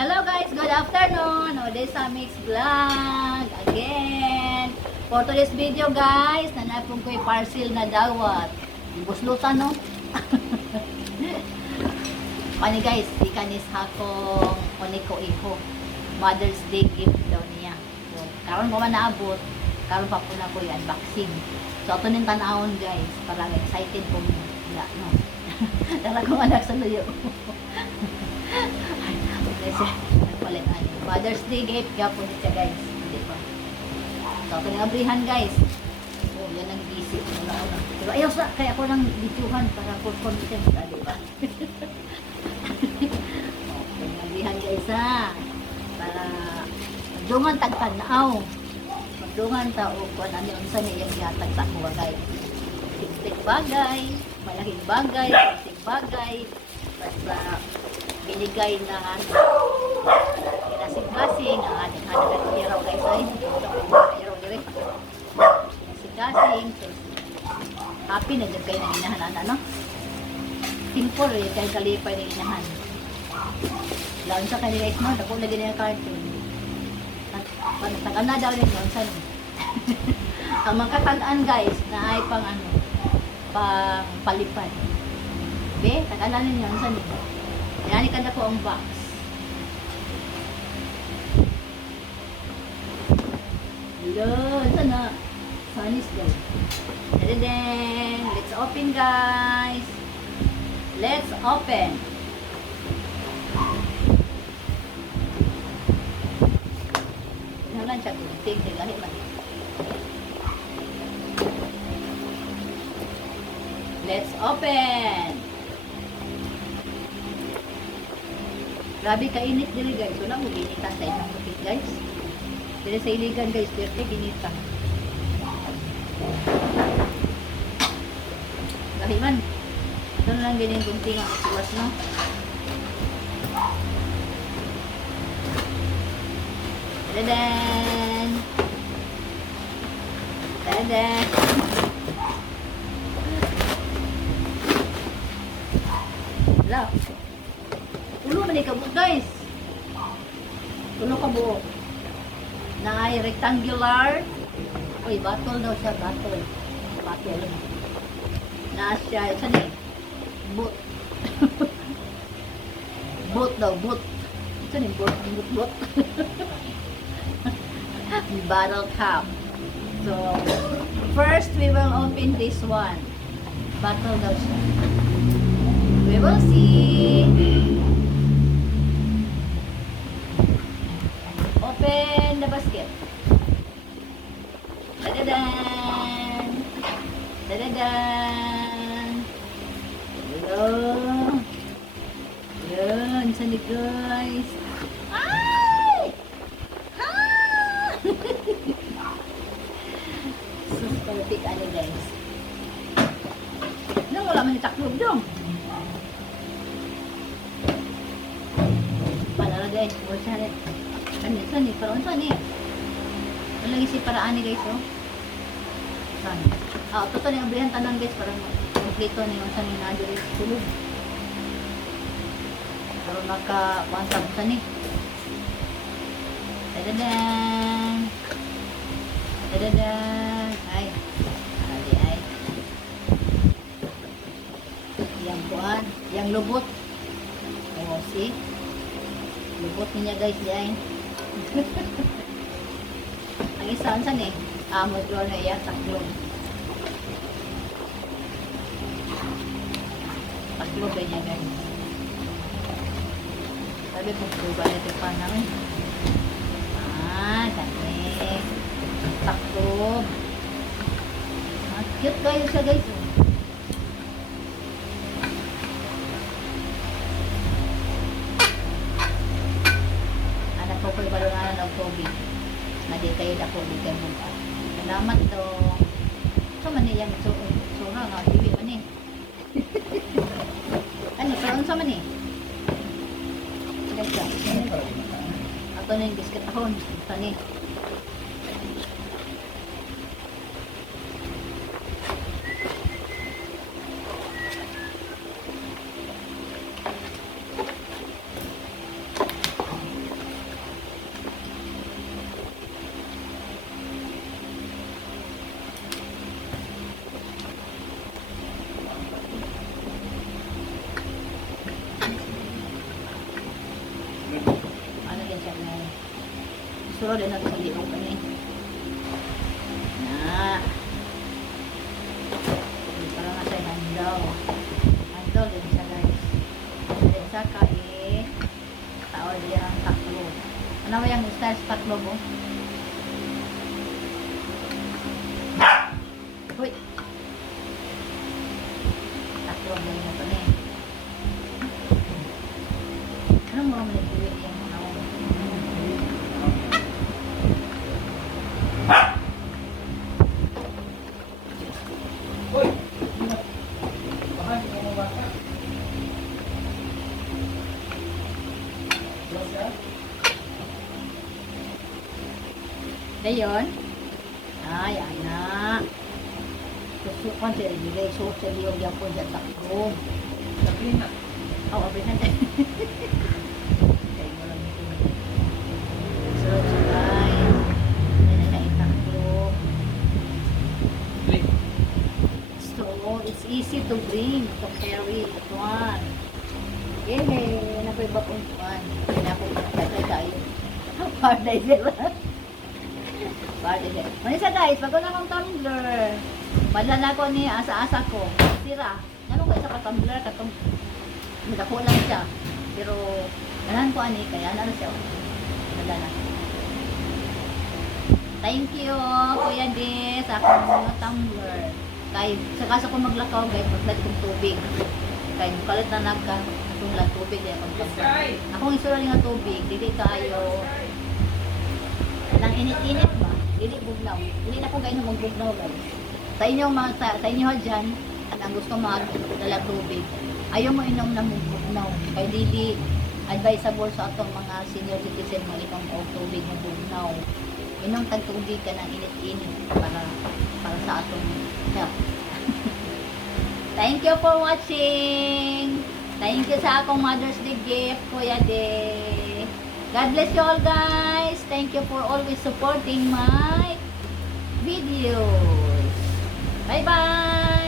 Hello guys, good afternoon. Odessa Mix Vlog again. For today's video guys, nanapong ko yung parcel na dawat. Buslutan no? Pani guys, di kanis hakong oniko iho. Mother's Day gift daw niya. So, karon ko man naabot, karon pa po na ko yung unboxing. So, ito ning tanawon guys, parang excited po na, no? Dala kong anak sa luyo. Kasi, nagpalit ano. Mother's Day gift, gapon siya guys. Hindi pa. So, ito ng abrihan guys. Oh, yan ang isip. Pero ayaw sa, kaya ako nang videohan para for content. Di ba? Okay, abrihan guys ha. Para magdungan tagtanaw. Magdungan tao kung ano yung sa niya yung yatag sa kuha guys. Simpleng bagay, malaking bagay, simpleng bagay. Basta binigay na kinasing-kasing ang ating hanap ng hiraw guys ay hiraw dire kinasing-kasing so, happy na dyan kayo ng inahan ano simple eh kayo kalipay ng inahan laon sa kanila guys no dako lagi na yung cartoon panatagal na daw rin laon sa ang magkatandaan guys na ay pang ano pang palipad be tagalan ninyo ang sa nito. Yan, ikanda ko ang box. Hello, sana. Sunny's day. Tadadang! Let's open, guys. Let's open. Ano lang siya? Tig, lahi man. Let's open. Grabe kainit dili guys. Wala mo ginitan sa isang bukit guys. Dili sa iligan guys, pero ginitan. Kahiman. Ito na lang ganyan kunting ang isuwas no. Tadaan! Tadaan! Hello. Tulo man ka buo guys. Tulo ka buo. Na ay rectangular. Uy, battle daw siya, battle. Battle. Na siya, isa ni. Boot. Boot daw, boot. Isa ni, boot, boot, boot. Battle cup. So, first we will open this one. Battle daw siya. We will see. Open the basket. Tadadan! Tadadan! Hello! Yan, saan ni guys? Ay! Ha! Super big ano guys. Nang wala man itaklob dong. Pala guys, wala siya rin. Saan eh? Parang saan eh? Malagi si paraan ni guys, oh. Saan? Ah, ito na yung abrihan tanang guys, parang kompleto na yung saan yung nadiri sulog. Pero maka-kuantab saan eh. Tadadan! Tadadan! Ay! Ali ay. Yang kuan, yang lubot. Oh, see? Lubot niya guys, diyan. Ang isa, saan eh? Modro na yan, taklong. Taklong ba niya guys? Sabi kong tuba na ito pa namin. Ah, dami. Taklong. Cute kayo siya guys. Ako'y balungan ng COVID. Maditay na COVID kay mga. Salamat to. So, maniyang sura nga. Bibi man eh. Ano, saan sa man eh? Ganda. Ato na yung biscuit ahon. Saan eh? Suro din natin hindi ko kani. Na. Para nga siya handaw. Handaw din siya guys. Then saka tao din ang taklo. Ano ba yung style sa taklo mo? Uy! Taklo ang galing na ito eh. Ano mo naman yung buwi yung mga Dayon? Ay, anak. Susukan siya ibigay. So, sa liyong yan po dyan takbo. Sabihin na. Oo, abay na dyan. Kaya mo lang ito. Sunod siya guys. Hindi na itakbo. So, it's easy to bring, to carry. Ito one. Yehey! Naku iba pong one. Naku, patay tayo. Parday sila. Parday sila. Manisa guys, bago na akong tumbler. Madala ko ni asa-asa ko. Tira. Ano ko isa ka tumbler, katong nagako lang siya. Pero, nanan ko ani, kaya na siya. Madala. Thank you, Kuya D, sa akong mga tumbler. Kaya, sa kaso ko maglakaw, guys, maglat kong tubig. Kaya, mukalit na nagka, itong lang tubig, eh, akong tumbler. Akong isura nga tubig, dili tayo, nang init-init ba? Dili bugnaw. Dili na ko kayo magbugnaw, guys. Sa inyo, sa inyo dyan, ang gusto magdala tubig, ayaw mo inom na bugnaw. Kaya dili advisable sa atong mga senior citizen mo inom o tubig ng bugnaw. Inom tag tubig ka ng init-init para sa atong health. Thank you for watching. Thank you sa akong Mother's Day gift, Kuya De. God bless you all guys. Thank you for always supporting my videos. Bye-bye.